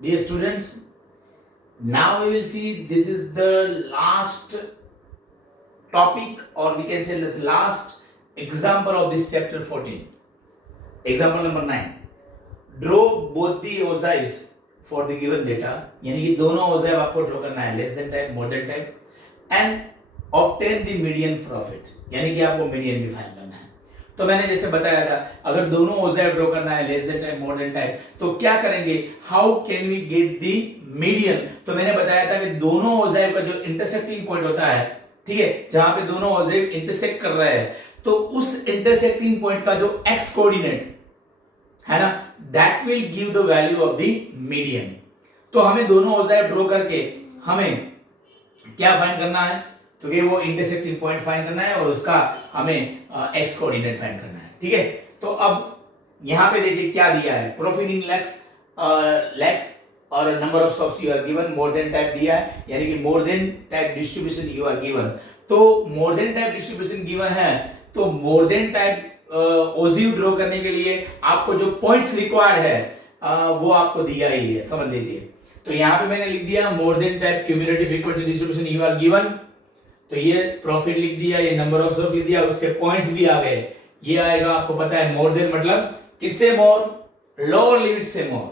Dear students, now we will see this is the last topic, or we can say the last example of this chapter 14. Example number 9. Draw both the ogives for the given data. यानी कि दोनों ogive आपको draw करना है, less than type, more than type, and obtain the median profit, यानी कि आपको median भी फाइंड करना है. तो मैंने जैसे बताया था, अगर दोनों ओजाइव ड्रॉ करना है, less than type, more than type, तो क्या करेंगे, how can we get the median. तो मैंने बताया था कि दोनों ओजाइव का जो इंटरसेक्टिंग पॉइंट होता है, ठीक है, जहां पे दोनों ओजाइव इंटरसेक्ट कर रहे हैं, तो उस इंटरसेक्टिंग पॉइंट का जो एक्स कोऑर्डिनेट है ना, that will give the value of the median. तो हमें दोनों ओजाइव ड्रॉ करके हमें क्या फाइंड करना है, तो ये वो इंटरसेक्टिंग पॉइंट फाइंड करना है और उसका हमें एक्स कोऑर्डिनेट फाइंड करना है. ठीक है, तो अब यहां पे देखिए क्या दिया है, प्रॉफिट इन लैख और number of shops you are given, more than type दिया है, यानी कि more than type distribution you are given. तो more than type distribution given है, तो more than type ogive draw करने के लिए आपको जो पॉइंट्स रिक्वायर्ड है वो आपको दिया ही है, समझ लीजिए. तो यहां पे मैंने लिख दिया more than type cumulative frequency distribution you are given. तो ये प्रॉफिट लिख दिया, ये नंबर ऑफ शॉप लिख दिया, उसके पॉइंट्स भी आ गए. ये आएगा, आपको पता है मोर देन मतलब किससे मोर, लोअर लिमिट से मोर.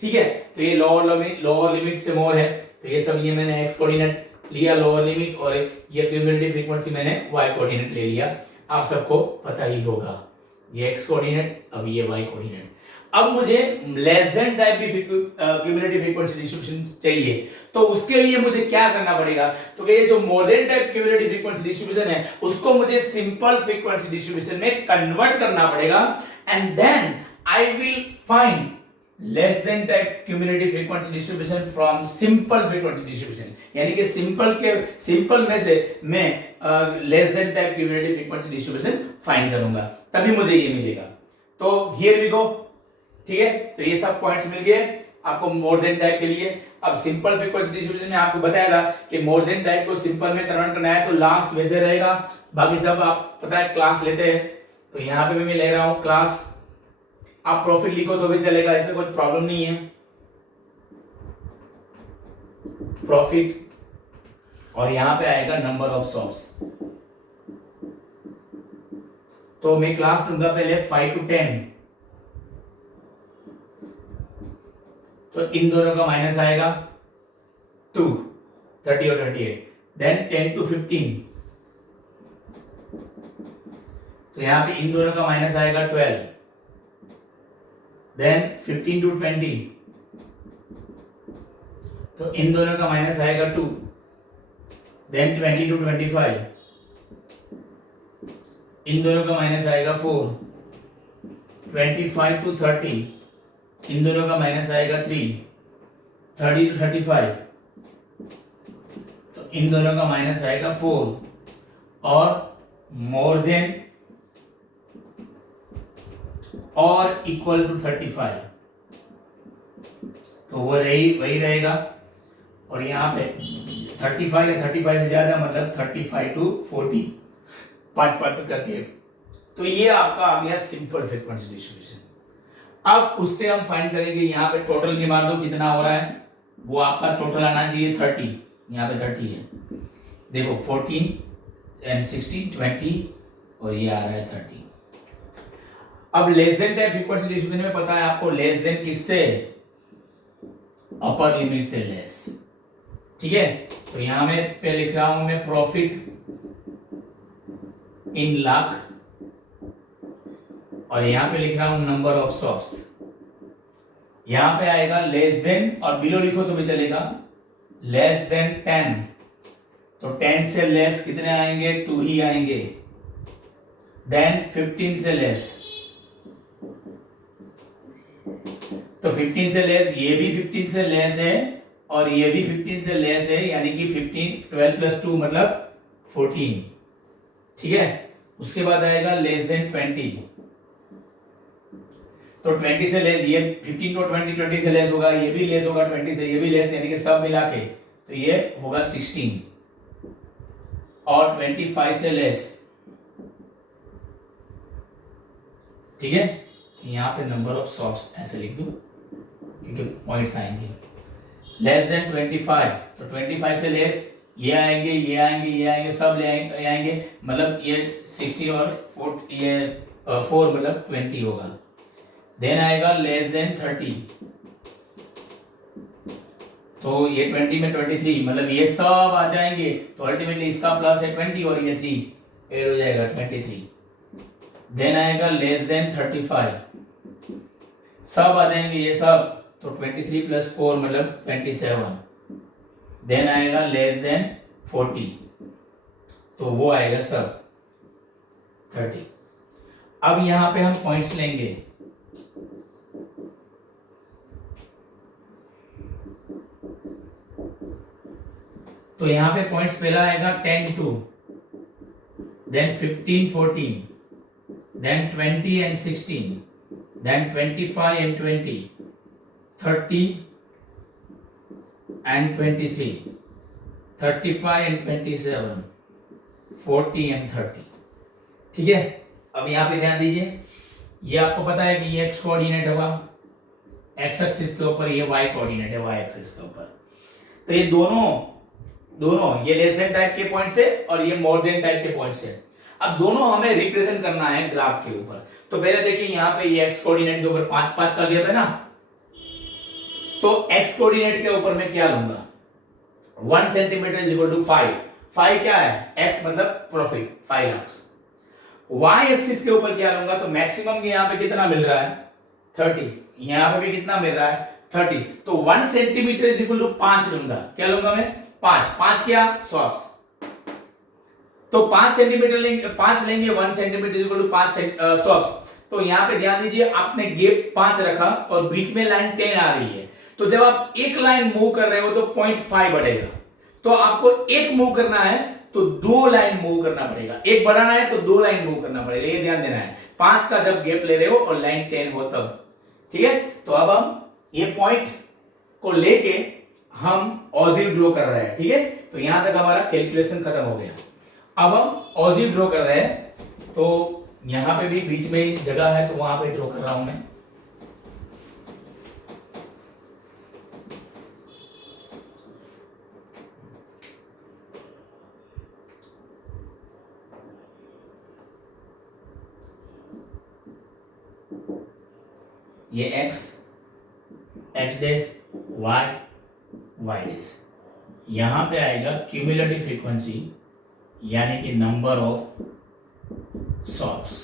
ठीक है, तो ये लोअर लिमिट से मोर है, तो ये सब ये मैंने एक्स कोऑर्डिनेट लिया लोअर लिमिट, और ये क्यूमुलेटिव फ्रीक्वेंसी मैंने वाई कोऑर्डिनेट ले लिया. आप सबको पता ही होगा, ये एक्स कोऑर्डिनेट, अब ये वाई कोऑर्डिनेट. अब मुझे लेस देन टाइप भी क्यूमुलेटिव फ्रीक्वेंसी डिस्ट्रीब्यूशन चाहिए, तो उसके लिए मुझे क्या करना पड़ेगा, तो ये जो more than type cumulative frequency distribution है उसको मुझे सिंपल फ्रीक्वेंसी डिस्ट्रीब्यूशन में कन्वर्ट करना पड़ेगा, and then I will find less than type cumulative frequency distribution from simple frequency distribution. यानी कि सिंपल में से मैं less than type cumulative frequency distribution find करूंगा, तभी मुझे ये मिलेगा. तो हियर वी गो. ठीक है, तो ये सब पॉइंट्स मिल गए आपको मोर देन टाइप के लिए. अब सिंपल फ्रीक्वेंसी डिस्ट्रीब्यूशन में आपको बताया था कि मोर देन टाइप को सिंपल में कन्वर्ट करना है, तो लास्ट वैसे रहेगा, बाकी सब आप पता है क्लास लेते हैं. तो यहां पे मैं ले रहा हूं क्लास, आप प्रॉफिट लिखो तो भी चलेगा, ऐसे कोई प्रॉब्लम नहीं है. प्रॉफिट, और यहां पे आएगा नंबर ऑफ शॉप्स. तो मैं क्लास लूंगा पहले 5 to 10, तो इन दोनों का माइनस आएगा 2, 30 और 28. देन 10 to 15, तो यहां पे इन दोनों का माइनस आएगा 12. देन 15 to 20, तो इन दोनों का माइनस आएगा 2. देन 20 to 25, इन दोनों का माइनस आएगा 4. 25 to 30, इन दोनों का माइनस आएगा 3. 30 to 35, तो इन दोनों का माइनस आएगा 4. और मोर देन और इक्वल टू 35, तो वो वही रहेगा. और यहाँ पे 35 या 35 से ज्यादा मतलब 35 to 40, 5 करके. तो ये आपका आ गया सिंपल फ्रीक्वेंसी डिस्ट्रीब्यूशन. अब उससे हम फाइंड करेंगे, यहाँ पे टोटल भी मार दो कितना हो रहा है, वो आपका टोटल आना चाहिए 30. यहाँ पे 30 है, देखो 14 एंड 16 20, और ये आ रहा है 30. अब less than type frequency distribution में पता है आपको, लेस देन किससे, अपर लिमिट से लेस. ठीक है, तो यहां में पे लिख रहा हूं मैं प्रॉफिट इन लाख, और यहां पे लिख रहा हूं नंबर ऑफ शॉप्स. यहां पे आएगा लेस देन, और बिलो लिखो तो भी चलेगा, लेस देन 10, तो 10 से लेस कितने आएंगे, 2 ही आएंगे. देन 15 से लेस, तो 15 से लेस, ये भी 15 से लेस है और ये भी 15 से लेस है, यानी कि 12 + 2 मतलब 14. ठीक है, उसके बाद आएगा लेस देन 20, तो 20 से लेस, ये 15 को 20 से लेस होगा, ये भी लेस होगा 20 से, ये भी लेस, यानी कि सब मिला के तो ये होगा 16. और 25 से लेस. ठीक है, यहां पे नंबर ऑफ शॉप्स ऐसे लिख दूं, क्योंकि पॉइंट्स आएंगे। लेस देन 25, तो 25 से लेस ये आएंगे, ये आएंगे, ये आएंगे, सब ले आएंगे, मतलब ये 16 और 4 ये 4 मतलब 20 होगा। देन आएगा लेस देन 30, तो ये 20 में 23 मतलब ये सब आ जाएंगे, तो अल्टीमेटली इसका प्लस है 20 और ये 3 ऐड हो जाएगा 23। देन आएगा लेस देन 35, सब आ जाएंगे ये सब, तो 23 प्लस 4 मतलब 27। देन आएगा लेस देन 40, तो वो आएगा सब 30। अब यहां पे हम पॉइंट्स लेंगे, तो यहां पे पॉइंट्स पहला आएगा 10 2, then 15 14, then 20 and 16, then 25 and 20, 30 and 23, 35 and 27, 40 and 30। ठीक है, अब यहाँ पे ध्यान दीजिए, ये आपको पता है कि ये एक्स कोऑर्डिनेट होगा एक्स एक्सिस के ऊपर, ये वाई कोऑर्डिनेट है वाई एक्सिस के ऊपर। तो ये दोनों ये लेस देन टाइप के पॉइंट्स है और ये मोर देन टाइप के पॉइंट्स है। अब दोनों हमें रिप्रेजेंट करना है ग्राफ के ऊपर। तो पहले देखिए यहाँ पे ये एक्स कोऑर्डिनेट के ऊपर 5 5 का गैप है ना, तो एक्स कोऑर्डिनेट के ऊपर मैं क्या लूंगा, 1 सेंटीमीटर इज इक्वल टू 5। 5 क्या है, एक्स मतलब प्रॉफिट 5 लाख। वाई एक्सिस के ऊपर क्या लूंगा, तो मैक्सिमम यहाँ पे कितना मिल रहा है 30, यहाँ पे भी कितना मिल रहा है 30, तो 1 सेंटीमीटर इज इक्वल टू 5 लूंगा। क्या लूंगा मैं 5 क्या सॉफ्ट, तो 5 सेंटीमीटर लेंगे, 5 लेंगे, 1 सेंटीमीटर इक्वल टू 5 सॉफ्ट। तो यहां पे ध्यान दीजिए, आपने गैप 5 रखा और बीच में लाइन 10 आ रही है, तो जब आप एक लाइन मूव कर रहे हो तो 0.5 बढ़ेगा, तो आपको एक मूव करना है तो 2 लाइन मूव करना पड़ेगा, एक बढ़ाना है तो 2 लाइन मूव करना पड़ेगा, ये ध्यान देना है। 5 का जब गैप ले रहे हो और लाइन 10 हो तब, ठीक है। तो अब हम ये पॉइंट को लेके हम ऑजिव ड्रॉ कर रहे हैं, ठीक है। तो यहां तक हमारा कैलकुलेशन खत्म हो गया। अब हम ऑजिव ड्रॉ कर रहे हैं, तो यहां पे भी बीच में जगह है तो वहां पे ड्रॉ कर रहा हूं मैं। ये x डैश y डैश, यहां पे आएगा क्यूमुलेटिव फ्रीक्वेंसी यानी कि नंबर ऑफ सॉफ्ट्स,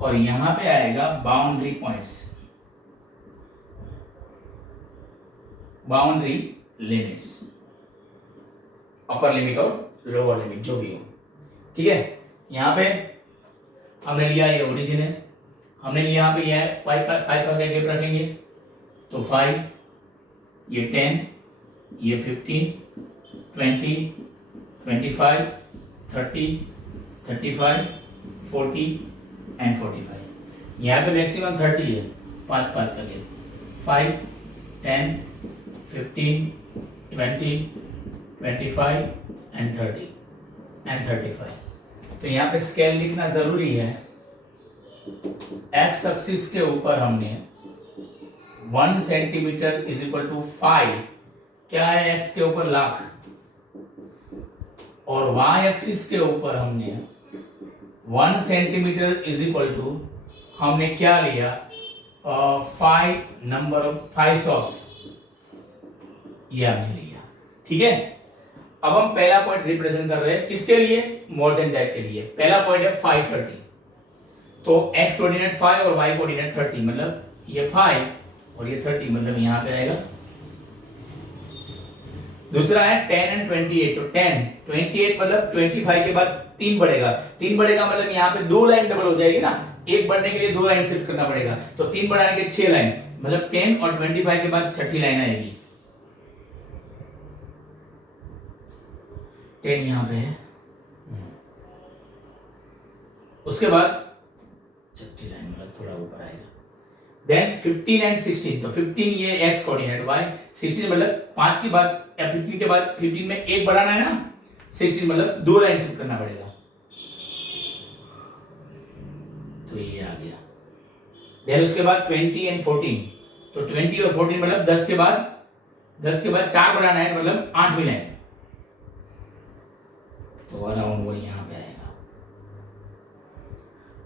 और यहां पे आएगा boundary points, boundary limits, upper limit और लोअर लिमिट जो भी हो, ठीक है। यहां पे हमने लिया ये ओरिजिन है, हमने लिया यहाँ पे ये 5 का गैप रखेंगे, तो 5, ये 10, ये 15, 20, 25, 30, 35, 40 एंड 45। यहाँ पे मैक्सिमम 30 है, 5 का गैप, 5, 10, 15, 20, 25 एंड 30 एंड 35। तो यहाँ पे स्केल लिखना जरूरी है। एक्स एक्सिस के ऊपर हमने 1 सेंटीमीटर इज इक्वल टू 5, क्या है एक्स के ऊपर लाख, और वाई एक्सिस के ऊपर हमने 1 सेंटीमीटर इज इक्वल टू हमने क्या लिया 5 नंबर ऑफ 5 सॉफ्ट्स, ये हमने लिया, ठीक है। अब हम पहला पॉइंट रिप्रेजेंट कर रहे हैं किसके लिए, मोर देन दैट के लिए। पहला पॉइंट है 530, तो x कोऑर्डिनेट 5 और y कोऑर्डिनेट 30, मतलब ये 5 और ये 30, मतलब यहां पे आएगा। दूसरा है 10 एंड 28, तो 10 28 मतलब 25 के बाद 3 बढ़ेगा, 3 बढ़ेगा मतलब यहां पे 2 लाइन डबल हो जाएगी ना, एक बढ़ने के लिए 2 लाइन शिफ्ट करना पड़ेगा, तो 3 बढ़ाने के 6 लाइन, मतलब 10 और 25 के बाद छठी लाइन आएगी, 10 यहां पे है, उसके बाद छठी लाइन मतलब थोड़ा ऊपर आएगा। देन 15 एंड 16, तो 15 ये x कोऑर्डिनेट, y 16 मतलब 5 के बाद या 15 के बाद 15 में एक बढ़ाना है ना, 16 मतलब 2 लाइन शिफ्ट करना पड़ेगा, तो ये आ गया। देन उसके बाद 20 एंड 14, तो 20 और 14 मतलब 10 के बाद 4 बढ़ाना है मतलब 8 मिलाएंगे, तो अराउंड वो यहाँ पे आएगा।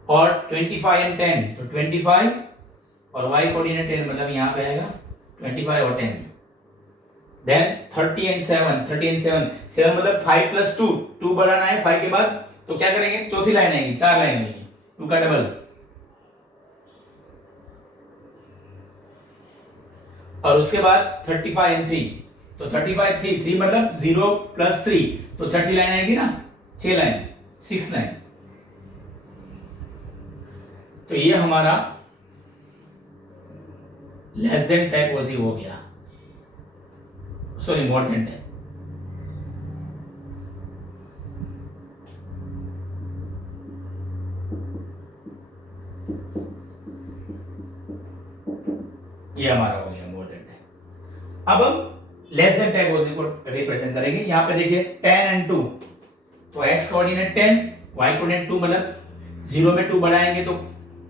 और 25 एंड 10 तो 25 और y कोऑर्डिनेट 10 मतलब यहाँ पे आएगा 25 और 10। देन 30 एंड 7 7 मतलब 5 प्लस 2 2 बढ़ाना है 5 के बाद, तो क्या करेंगे, चौथी लाइन आएगी, 4 लाइन आएगी, 2 का डबल। और उसके बाद 35 एंड 3 तो 35 3 मतलब 0 प्लस 3 तो छठी लाइन आएगी ना, 6 लाइन 6 लाइन। तो ये हमारा लेस देन टाइप पॉजिटिव हो गया, सॉरी मोर देन टाइप। ये हमारा हो गया मोर देन टाइप। अब हम लेस देन टाइप पॉजिटिव को रिप्रेजेंट करेंगे। यहां पे देखिए 10 एंड 2 तो x कोऑर्डिनेट 10 y कोऑर्डिनेट 2 मतलब 0 में 2 बढ़ाएंगे तो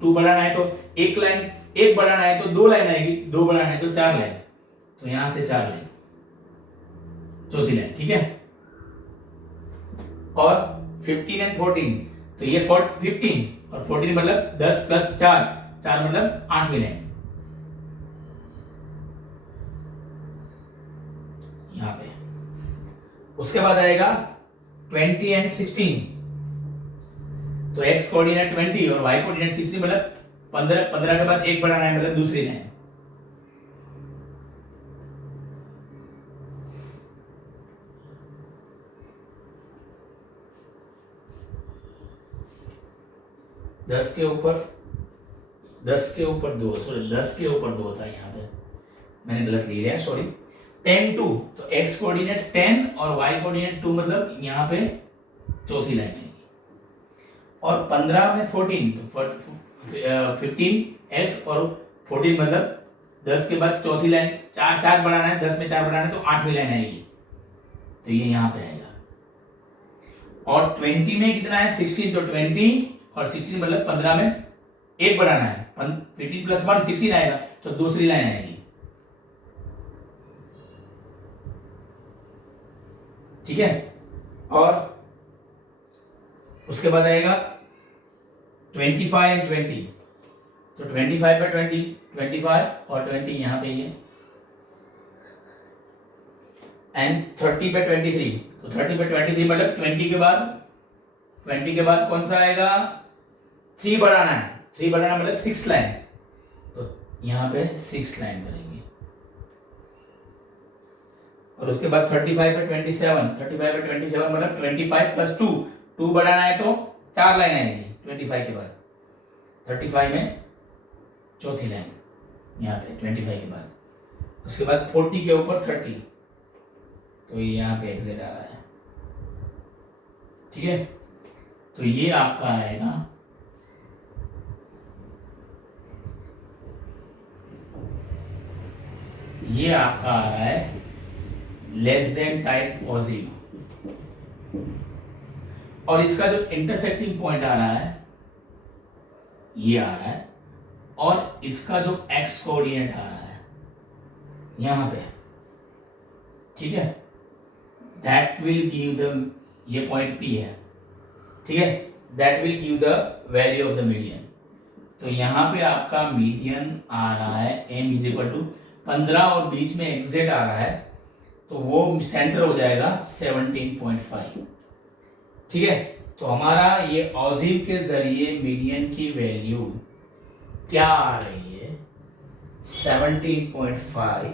2 बढ़ाना है तो एक लाइन, एक बढ़ाना है तो 2 लाइन आएगी, 2 बढ़ाना है तो 4 लाइन, तो यहां से 4 लाइन, चौथी लाइन, ठीक है। और 15 एंड 14 तो ये 15 और 14 मतलब 10 प्लस 4 मतलब 8वीं लाइन यहां पे। उसके बाद आएगा 20 एंड 16 तो x कोऑर्डिनेट 20 और y कोऑर्डिनेट 16 मतलब 15 के बाद एक बढ़ाना है मतलब दूसरी लाइन। दस के ऊपर 2 सॉरी 10 के ऊपर 2 था, यहाँ पे मैंने गलत लिख लिया, सॉरी। 10 2 तो x कोऑर्डिनेट 10 और y कोऑर्डिनेट 2 मतलब यहाँ पे चौथी लाइन आएगी। और 15 में 14 तो 15 x और 14 मतलब 10 के बाद चौथी लाइन, 4 बढ़ाना है, 10 में 4 बढ़ाना है तो 8वीं लाइन आएगी, तो ये यहाँ पे आएगा। और 20 में कितना है 16 तो 20 और 16 मतलब 15 में एक बढ़ाना है, 15 प्लस 1 16 आएगा, तो दूसरी लाइन आएगी, ठीक है। और उसके बाद आएगा 25 एंड 20 तो 25 पे 25 और 20 यहाँ पे ये, एंड 30 पे 23 तो 30 पे 23 मतलब 20 के बाद कौन सा आएगा, 3 बढ़ाना है, 3 बढ़ाना मतलब 6 लाइन, तो यहाँ पे 6 लाइन करेंगे। और उसके बाद 35 पे 27 मतलब 25 प्लस 2 बढ़ाना है तो 4 लाइन आएगी 25 के बाद, 35 में चौथी लाइन यहाँ पे 25 के बाद। उसके बाद 40 के ऊपर 30 तो ये यहाँ पे एग्जिट आ रहा है, ठीक है। तो ये आपका आएगा ये आपका आ रहा है लेस देन टाइप पॉजिटिव, और इसका जो इंटरसेक्टिंग पॉइंट आ रहा है ये आ रहा है, और इसका जो x कोऑर्डिनेट आ रहा है यहां पे, ठीक है, दैट विल गिव द, ये पॉइंट P है, ठीक है, that will give the value of the median. तो यहां पे आपका मीडियन आ रहा है m इज इक्वल टू 15 और बीच में एग्जिट आ रहा है, तो वो सेंटर हो जाएगा 17.5, ठीक है। तो हमारा ये ऑजिव के जरिए मीडियन की वैल्यू क्या आ रही है, 17.5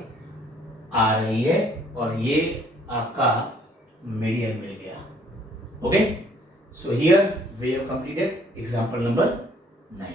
आ रही है, और ये आपका मीडियन मिल गया। Okay, so here we have completed example number 9।